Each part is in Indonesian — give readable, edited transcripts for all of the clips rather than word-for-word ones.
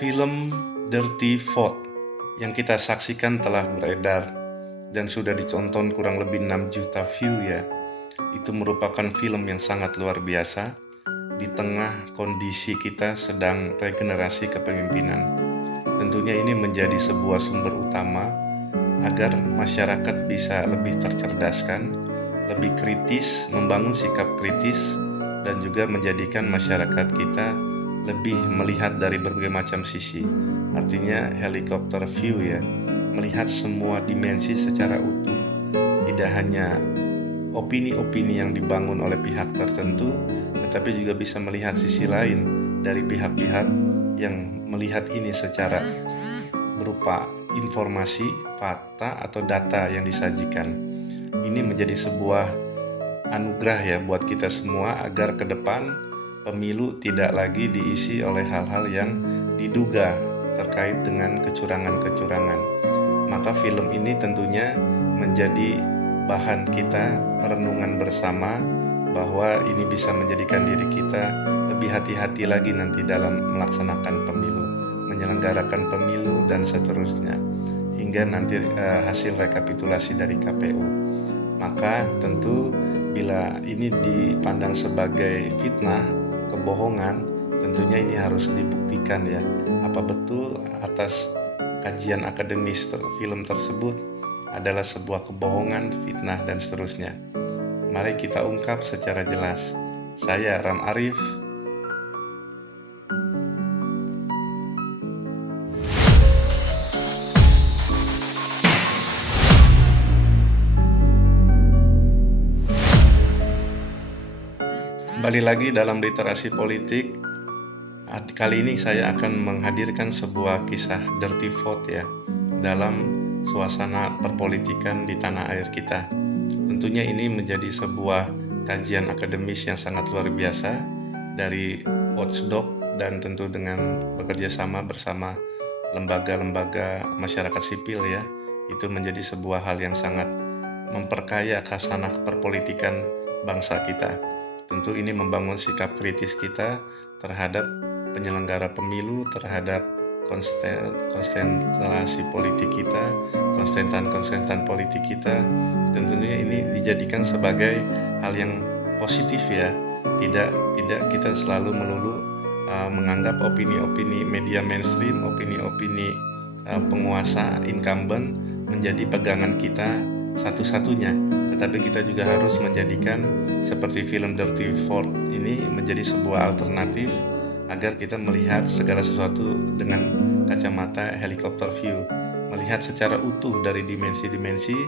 Film Dirty Vote yang kita saksikan telah beredar dan sudah ditonton kurang lebih 6 juta view ya. Itu merupakan film yang sangat luar biasa di tengah kondisi kita sedang regenerasi kepemimpinan. Tentunya ini menjadi sebuah sumber utama agar masyarakat bisa lebih tercerdaskan, lebih kritis, membangun sikap kritis, dan juga menjadikan masyarakat kita lebih melihat dari berbagai macam sisi. Artinya helikopter view ya, melihat semua dimensi secara utuh, tidak hanya opini-opini yang dibangun oleh pihak tertentu, tetapi juga bisa melihat sisi lain dari pihak-pihak yang melihat ini secara berupa informasi, fakta, atau data yang disajikan. Ini menjadi sebuah anugerah ya buat kita semua agar ke depan pemilu tidak lagi diisi oleh hal-hal yang diduga terkait dengan kecurangan-kecurangan. Maka film ini tentunya menjadi bahan kita perenungan bersama bahwa ini bisa menjadikan diri kita lebih hati-hati lagi nanti dalam melaksanakan pemilu, menyelenggarakan pemilu dan seterusnya hingga nanti hasil rekapitulasi dari KPU. Maka tentu bila ini dipandang sebagai fitnah, kebohongan, tentunya ini harus dibuktikan ya, apa betul atas kajian akademis film tersebut adalah sebuah kebohongan, fitnah, dan seterusnya. Mari kita ungkap secara jelas. Saya Ram Arif. Kembali lagi dalam literasi politik. Kali ini saya akan menghadirkan sebuah kisah dirty vote ya dalam suasana perpolitikan di tanah air kita. Tentunya ini menjadi sebuah kajian akademis yang sangat luar biasa dari Watchdog dan tentu dengan bekerja sama bersama lembaga-lembaga masyarakat sipil ya. Itu menjadi sebuah hal yang sangat memperkaya khasanah perpolitikan bangsa kita. Tentu ini membangun sikap kritis kita terhadap penyelenggara pemilu, terhadap konstelasi politik kita, konstantan politik kita. Tentunya ini dijadikan sebagai hal yang positif ya. Tidak kita selalu melulu menganggap opini-opini media mainstream, opini-opini penguasa incumbent menjadi pegangan kita satu-satunya, tetapi kita juga harus menjadikan seperti film Dirty Vote ini menjadi sebuah alternatif agar kita melihat segala sesuatu dengan kacamata helikopter view, melihat secara utuh dari dimensi-dimensi,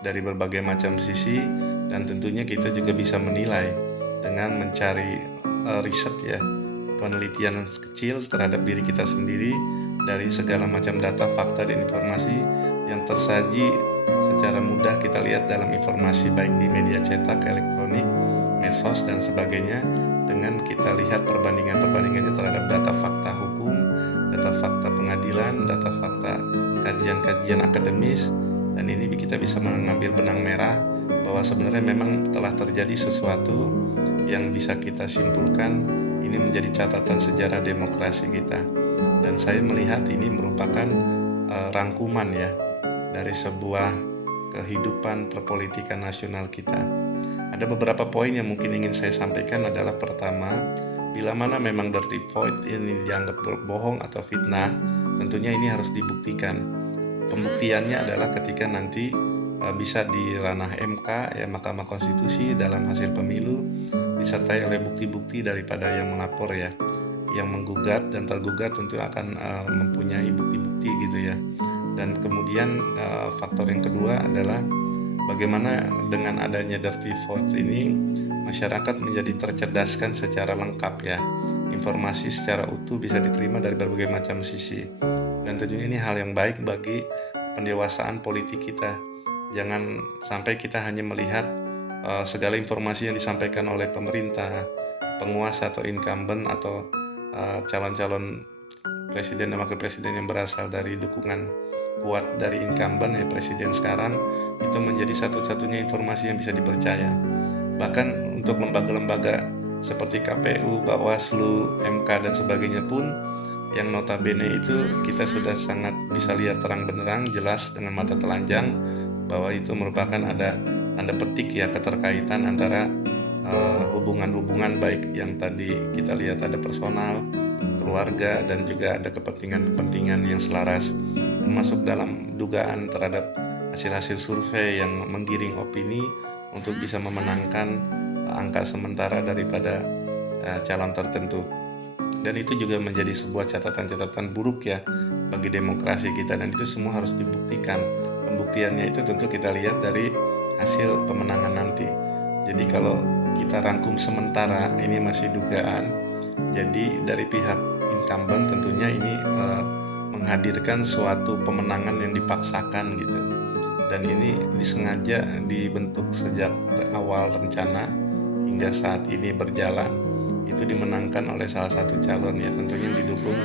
dari berbagai macam sisi, dan tentunya kita juga bisa menilai dengan mencari riset ya, penelitian kecil terhadap diri kita sendiri dari segala macam data, fakta, dan informasi yang tersaji secara mudah kita lihat dalam informasi baik di media cetak, elektronik, medsos, dan sebagainya, dengan kita lihat perbandingannya terhadap data fakta hukum, data fakta pengadilan, data fakta kajian-kajian akademis, dan ini kita bisa mengambil benang merah bahwa sebenarnya memang telah terjadi sesuatu yang bisa kita simpulkan ini menjadi catatan sejarah demokrasi kita. Dan saya melihat ini merupakan rangkuman ya dari sebuah kehidupan perpolitikan nasional kita. Ada beberapa poin yang mungkin ingin saya sampaikan adalah pertama, bila mana memang dirty vote ini dianggap berbohong atau fitnah, tentunya ini harus dibuktikan. Pembuktiannya adalah ketika nanti bisa di ranah MK ya, Mahkamah Konstitusi, dalam hasil pemilu disertai oleh bukti-bukti daripada yang melapor ya. Yang menggugat dan tergugat tentu akan mempunyai bukti-bukti gitu ya. Dan kemudian faktor yang kedua adalah bagaimana dengan adanya dirty vote ini masyarakat menjadi tercerdaskan secara lengkap ya. Informasi secara utuh bisa diterima dari berbagai macam sisi. Dan tentunya ini hal yang baik bagi pendewasaan politik kita. Jangan sampai kita hanya melihat segala informasi yang disampaikan oleh pemerintah, penguasa atau incumbent atau calon-calon presiden dan wakil presiden yang berasal dari dukungan kuat dari incumbent ya, presiden sekarang, itu menjadi satu-satunya informasi yang bisa dipercaya. Bahkan untuk lembaga-lembaga seperti KPU, Bawaslu, MK dan sebagainya pun yang notabene itu kita sudah sangat bisa lihat terang benderang jelas dengan mata telanjang bahwa itu merupakan ada tanda petik ya keterkaitan antara hubungan-hubungan baik yang tadi kita lihat ada personal, keluarga, dan juga ada kepentingan-kepentingan yang selaras, termasuk dalam dugaan terhadap hasil-hasil survei yang menggiring opini untuk bisa memenangkan angka sementara daripada calon tertentu. Dan itu juga menjadi sebuah catatan-catatan buruk ya bagi demokrasi kita, dan itu semua harus dibuktikan. Pembuktiannya itu tentu kita lihat dari hasil pemenangan nanti. Jadi kalau kita rangkum sementara ini masih dugaan, jadi dari pihak incumbent tentunya ini menghadirkan suatu pemenangan yang dipaksakan gitu, dan ini disengaja dibentuk sejak awal rencana hingga saat ini berjalan. Itu dimenangkan oleh salah satu calon ya tentunya yang didukung,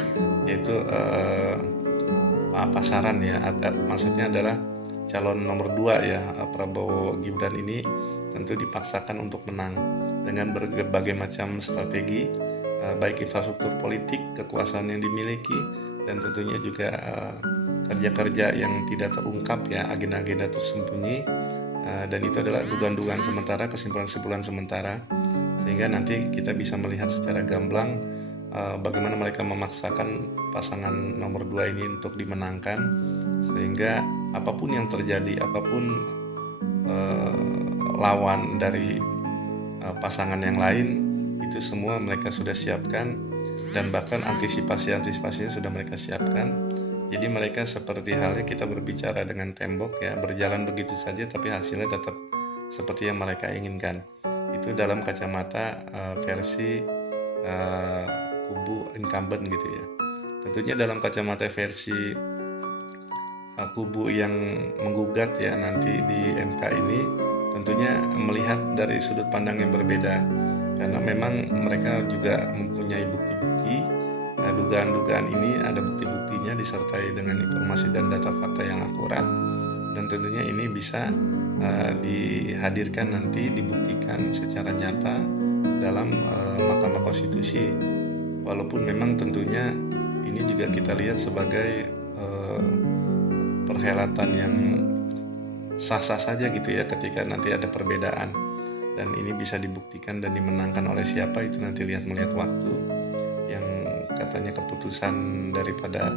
yaitu pasaran ya, maksudnya adalah calon nomor 2 ya, Prabowo Gibran ini tentu dipaksakan untuk menang dengan berbagai macam strategi, baik infrastruktur politik, kekuasaan yang dimiliki, dan tentunya juga kerja-kerja yang tidak terungkap ya, agenda-agenda tersembunyi, dan itu adalah dugaan-dugaan sementara, kesimpulan-kesimpulan sementara, sehingga nanti kita bisa melihat secara gamblang bagaimana mereka memaksakan pasangan nomor 2 ini untuk dimenangkan, sehingga apapun yang terjadi, apapun lawan dari pasangan yang lain, itu semua mereka sudah siapkan, dan bahkan antisipasinya sudah mereka siapkan. Jadi mereka seperti halnya kita berbicara dengan tembok ya, berjalan begitu saja tapi hasilnya tetap seperti yang mereka inginkan. Itu dalam kacamata versi kubu incumbent gitu ya. Tentunya dalam kacamata versi kubu yang menggugat ya nanti di MK ini, tentunya melihat dari sudut pandang yang berbeda, karena memang mereka juga mempunyai bukti-bukti. Dugaan-dugaan ini ada bukti-buktinya disertai dengan informasi dan data fakta yang akurat, dan tentunya ini bisa dihadirkan nanti, dibuktikan secara nyata dalam Mahkamah Konstitusi. Walaupun memang tentunya ini juga kita lihat sebagai perhelatan yang sah-sah saja gitu ya ketika nanti ada perbedaan, dan ini bisa dibuktikan dan dimenangkan oleh siapa itu nanti melihat waktu. Yang katanya keputusan daripada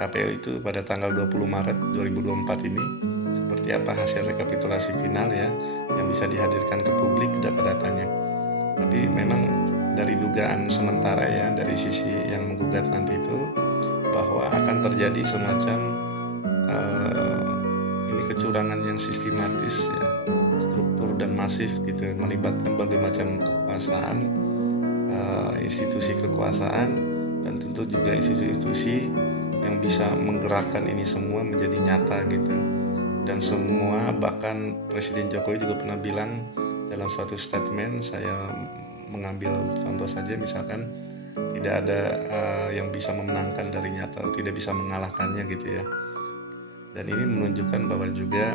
KPU itu pada tanggal 20 Maret 2024 ini, seperti apa hasil rekapitulasi final ya yang bisa dihadirkan ke publik data-datanya. Tapi memang dari dugaan sementara ya dari sisi yang menggugat nanti itu, bahwa akan terjadi semacam ini kecurangan yang sistematis ya, struktur dan masif gitu, melibatkan berbagai macam kekuasaan, institusi kekuasaan, dan tentu juga institusi yang bisa menggerakkan ini semua menjadi nyata gitu. Dan semua, bahkan Presiden Jokowi juga pernah bilang dalam suatu statement, saya mengambil contoh saja, misalkan tidak ada yang bisa memenangkan dari nyata, atau tidak bisa mengalahkannya gitu ya. Dan ini menunjukkan bahwa juga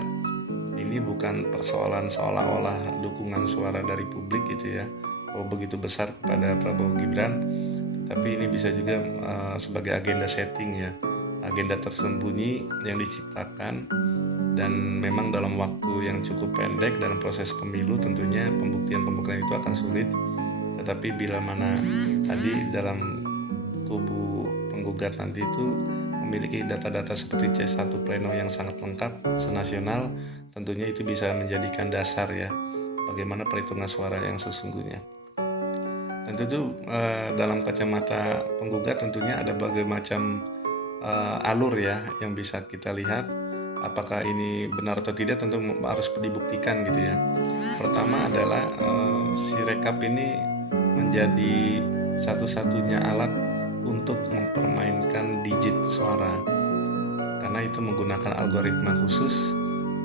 ini bukan persoalan seolah-olah dukungan suara dari publik gitu ya, bahwa begitu besar kepada Prabowo Gibran, tapi ini bisa juga sebagai agenda setting ya, agenda tersembunyi yang diciptakan, dan memang dalam waktu yang cukup pendek dalam proses pemilu tentunya pembuktian itu akan sulit. Tetapi bila mana tadi dalam kubu penggugat nanti itu memiliki data-data seperti C1 pleno yang sangat lengkap senasional, tentunya itu bisa menjadikan dasar ya bagaimana perhitungan suara yang sesungguhnya. Dan tentu dalam kacamata penggugat tentunya ada berbagai macam alur ya yang bisa kita lihat. Apakah ini benar atau tidak tentu harus dibuktikan gitu ya. Pertama adalah si rekap ini menjadi satu-satunya alat untuk mempermainkan digit suara, karena itu menggunakan algoritma khusus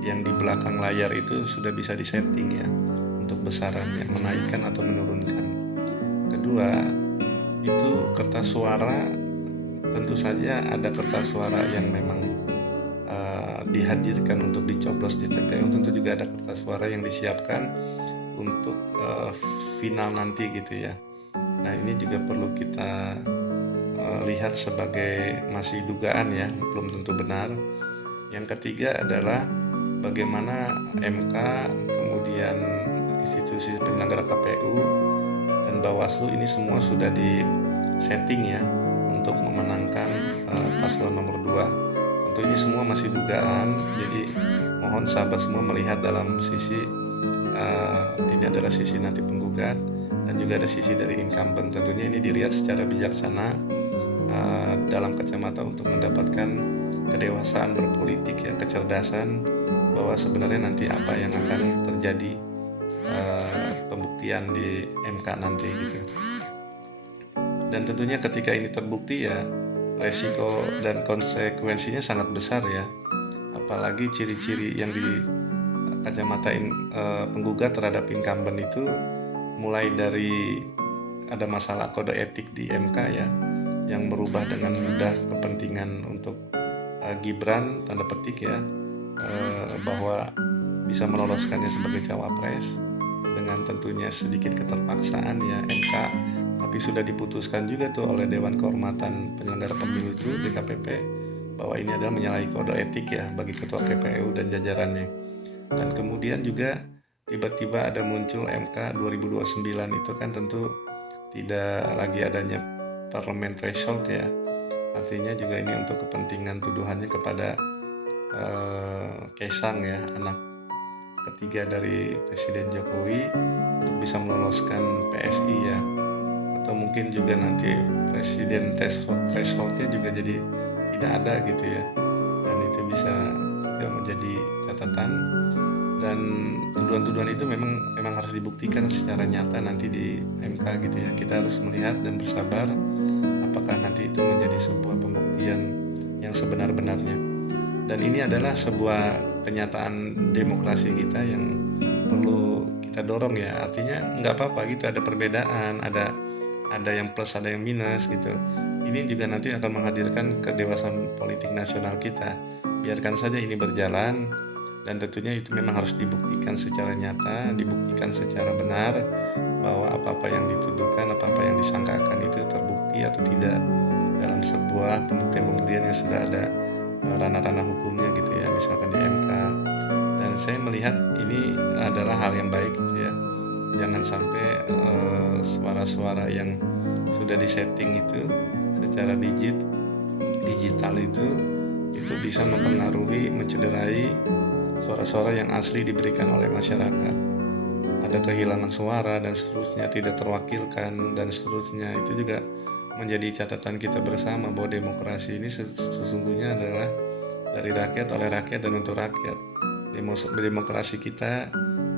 yang di belakang layar itu sudah bisa disetting ya untuk besarannya, menaikkan atau menurunkan. Kedua, itu kertas suara, tentu saja ada kertas suara yang memang dihadirkan untuk dicoblos di TPU, tentu juga ada kertas suara yang disiapkan untuk final nanti gitu ya. Nah ini juga perlu kita lihat sebagai masih dugaan ya, belum tentu benar. Yang ketiga adalah bagaimana MK, kemudian institusi penyelenggara KPU dan Bawaslu ini semua sudah di setting ya untuk memenangkan paslon nomor 2. Tentu ini semua masih dugaan, jadi mohon sahabat semua melihat dalam sisi ini adalah sisi nanti penggugat dan juga ada sisi dari incumbent. Tentunya ini dilihat secara bijaksana dalam kacamata untuk mendapatkan kedewasaan berpolitik ya, kecerdasan bahwa sebenarnya nanti apa yang akan terjadi pembuktian di MK nanti gitu. Dan tentunya ketika ini terbukti ya resiko dan konsekuensinya sangat besar ya, apalagi ciri-ciri yang di kacamata penggugat terhadap incumbent itu mulai dari ada masalah kode etik di MK ya, yang merubah dengan mudah kepentingan untuk Gibran tanda petik ya, bahwa bisa meloloskannya sebagai cawapres dengan tentunya sedikit keterpaksaan ya MK, tapi sudah diputuskan juga tuh oleh Dewan Kehormatan Penyelenggara Pemilu itu DKPP bahwa ini adalah menyalahi kode etik ya bagi ketua KPU dan jajarannya. Dan kemudian juga tiba-tiba ada muncul MK 2029 itu kan tentu tidak lagi adanya parlemen threshold ya, artinya juga ini untuk kepentingan tuduhannya kepada Kaisang ya, anak ketiga dari Presiden Jokowi, untuk bisa meloloskan PSI ya, atau mungkin juga nanti presiden thresholdnya juga jadi tidak ada gitu ya, dan itu bisa juga menjadi catatan. Dan tuduhan-tuduhan itu memang harus dibuktikan secara nyata nanti di MK gitu ya. Kita harus melihat dan bersabar apakah nanti itu menjadi sebuah pembuktian yang sebenar-benarnya. Dan ini adalah sebuah kenyataan demokrasi kita yang perlu kita dorong ya. Artinya nggak apa-apa gitu, ada perbedaan, ada yang plus, ada yang minus gitu. Ini juga nanti akan menghadirkan kedewasaan politik nasional kita. Biarkan saja ini berjalan, dan tentunya itu memang harus dibuktikan secara nyata, dibuktikan secara benar bahwa apa-apa yang dituduhkan, apa-apa yang disangkakan itu terbukti atau tidak dalam sebuah pembuktian yang sudah ada ranah-ranah hukumnya gitu ya, misalkan di MK. Dan saya melihat ini adalah hal yang baik gitu ya. Jangan sampai suara-suara yang sudah disetting itu secara digital itu bisa mempengaruhi, mencederai suara-suara yang asli diberikan oleh masyarakat. Ada kehilangan suara dan seterusnya, tidak terwakilkan dan seterusnya. Itu juga menjadi catatan kita bersama bahwa demokrasi ini sesungguhnya adalah dari rakyat, oleh rakyat, dan untuk rakyat. Demokrasi kita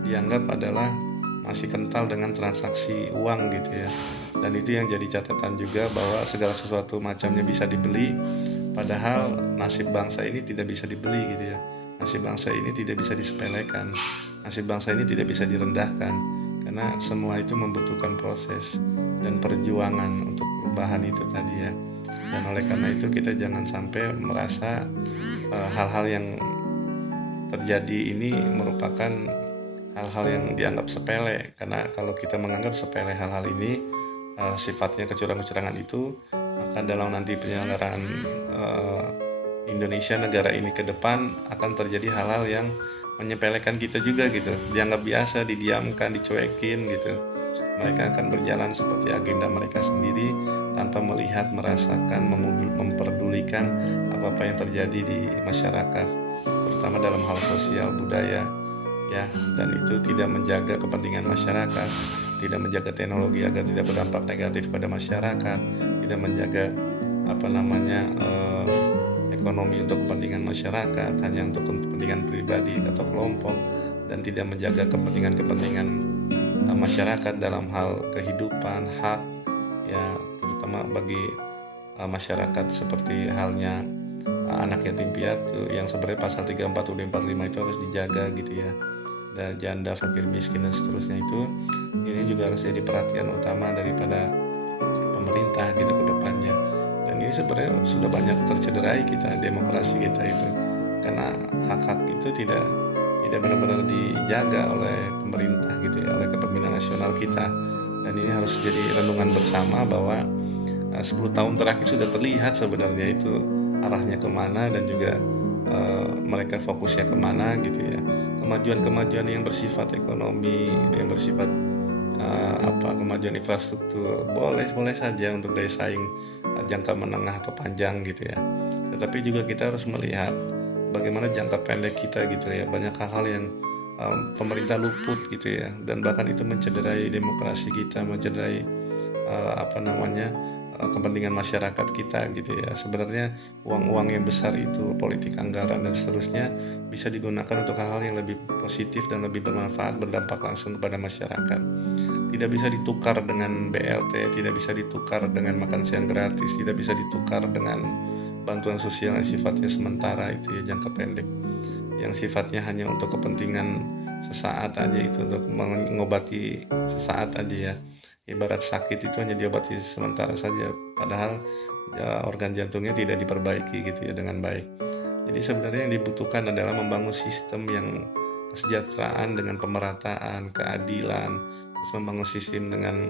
dianggap adalah masih kental dengan transaksi uang gitu ya. Dan itu yang jadi catatan juga bahwa segala sesuatu macamnya bisa dibeli, padahal nasib bangsa ini tidak bisa dibeli gitu ya. Nasib bangsa ini tidak bisa disepelekan, nasib bangsa ini tidak bisa direndahkan, karena semua itu membutuhkan proses dan perjuangan untuk perubahan itu tadi ya. Dan oleh karena itu kita jangan sampai merasa hal-hal yang terjadi ini merupakan hal-hal yang dianggap sepele, karena kalau kita menganggap sepele hal-hal ini sifatnya kecurangan-kecurangan itu, maka dalam nanti penyelenggaraan Indonesia, negara ini ke depan akan terjadi hal-hal yang menyepelekan kita juga gitu, dianggap biasa, didiamkan, dicuekin gitu. Mereka akan berjalan seperti agenda mereka sendiri tanpa melihat, merasakan, memperdulikan apa-apa yang terjadi di masyarakat, terutama dalam hal sosial, budaya ya. Dan itu tidak menjaga kepentingan masyarakat, tidak menjaga teknologi agar tidak berdampak negatif pada masyarakat, tidak menjaga ekonomi untuk kepentingan masyarakat, hanya untuk kepentingan pribadi atau kelompok, dan tidak menjaga kepentingan masyarakat dalam hal kehidupan, hak ya, terutama bagi masyarakat seperti halnya anak yatim piatu yang sebenarnya pasal 34 UUD 45 itu harus dijaga gitu ya, dan janda, fakir, miskin dan seterusnya. Itu ini juga harus jadi perhatian utama daripada pemerintah gitu ke depannya. Dan ini sebenarnya sudah banyak tercederai kita, demokrasi kita itu, karena hak-hak itu tidak benar-benar dijaga oleh pemerintah gitu ya, oleh kepemimpinan nasional kita. Dan ini harus jadi renungan bersama bahwa 10 tahun terakhir sudah terlihat sebenarnya itu arahnya kemana dan juga mereka fokusnya kemana gitu ya. Kemajuan-kemajuan yang bersifat ekonomi, yang bersifat kemajuan infrastruktur boleh boleh saja untuk daya saing jangka menengah atau panjang gitu ya. Tetapi juga kita harus melihat bagaimana jangka pendek kita gitu ya. Banyak hal-hal yang pemerintah luput gitu ya, dan bahkan itu mencederai demokrasi kita, mencederai kepentingan masyarakat kita gitu ya. Sebenarnya uang-uang yang besar itu, politik anggaran dan seterusnya, bisa digunakan untuk hal-hal yang lebih positif dan lebih bermanfaat, berdampak langsung kepada masyarakat. Tidak bisa ditukar dengan BLT, tidak bisa ditukar dengan makan siang gratis, tidak bisa ditukar dengan bantuan sosial yang sifatnya sementara itu ya, jangka pendek, yang sifatnya hanya untuk kepentingan sesaat aja, itu untuk mengobati sesaat aja ya. Ibarat sakit itu hanya diobati sementara saja, padahal ya, organ jantungnya tidak diperbaiki gitu ya dengan baik. Jadi sebenarnya yang dibutuhkan adalah membangun sistem yang kesejahteraan dengan pemerataan, keadilan, terus membangun sistem dengan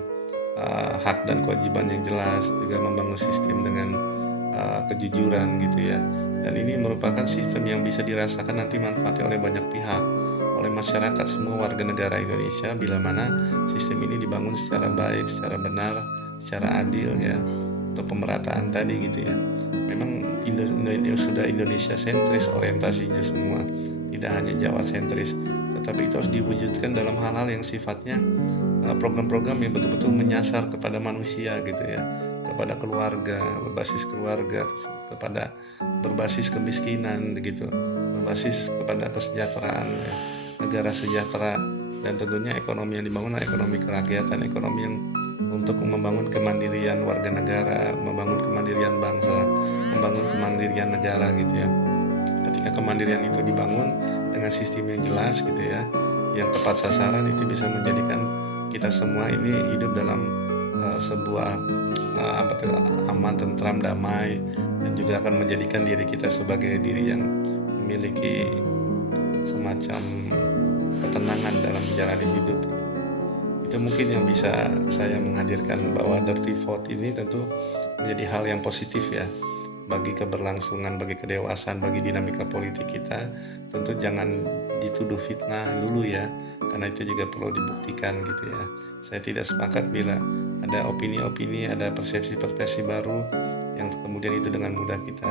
hak dan kewajiban yang jelas, juga membangun sistem dengan kejujuran gitu ya. Dan ini merupakan sistem yang bisa dirasakan nanti manfaatnya oleh banyak pihak, oleh masyarakat, semua warga negara Indonesia, bila mana sistem ini dibangun secara baik, secara benar, secara adil ya, untuk pemerataan tadi gitu ya. Memang sudah Indonesia sentris orientasinya semua, tidak hanya Jawa sentris, tetapi itu harus diwujudkan dalam hal-hal yang sifatnya program-program yang betul-betul menyasar kepada manusia gitu ya, kepada keluarga, terus kepada berbasis kemiskinan gitu, berbasis kepada kesejahteraan ya, negara sejahtera, dan tentunya ekonomi yang dibangun adalah ekonomi kerakyatan, ekonomi yang untuk membangun kemandirian warga negara, membangun kemandirian bangsa, membangun kemandirian negara gitu ya. Ketika kemandirian itu dibangun dengan sistem yang jelas gitu ya, yang tepat sasaran, itu bisa menjadikan kita semua ini hidup dalam sebuah aman, tentram, damai, dan juga akan menjadikan diri kita sebagai diri yang memiliki semacam ketenangan dalam menjalani hidup. Itu mungkin yang bisa saya menghadirkan, bahwa Dirty Vote ini tentu menjadi hal yang positif ya, bagi keberlangsungan, bagi kedewasaan, bagi dinamika politik kita. Tentu jangan dituduh fitnah dulu ya, karena itu juga perlu dibuktikan gitu ya. Saya tidak sepakat bila ada opini-opini, ada persepsi-persepsi baru yang kemudian itu dengan mudah kita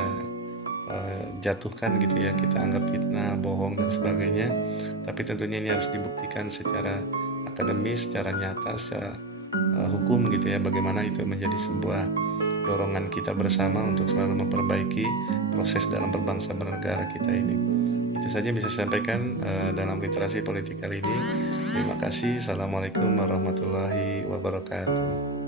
jatuhkan gitu ya, kita anggap fitnah, bohong dan sebagainya. Tapi tentunya ini harus dibuktikan secara akademis, secara nyata, secara hukum gitu ya, bagaimana itu menjadi sebuah dorongan kita bersama untuk selalu memperbaiki proses dalam berbangsa bernegara kita ini. Itu saja bisa saya sampaikan dalam literasi politik kali ini. Terima kasih. Assalamualaikum warahmatullahi wabarakatuh.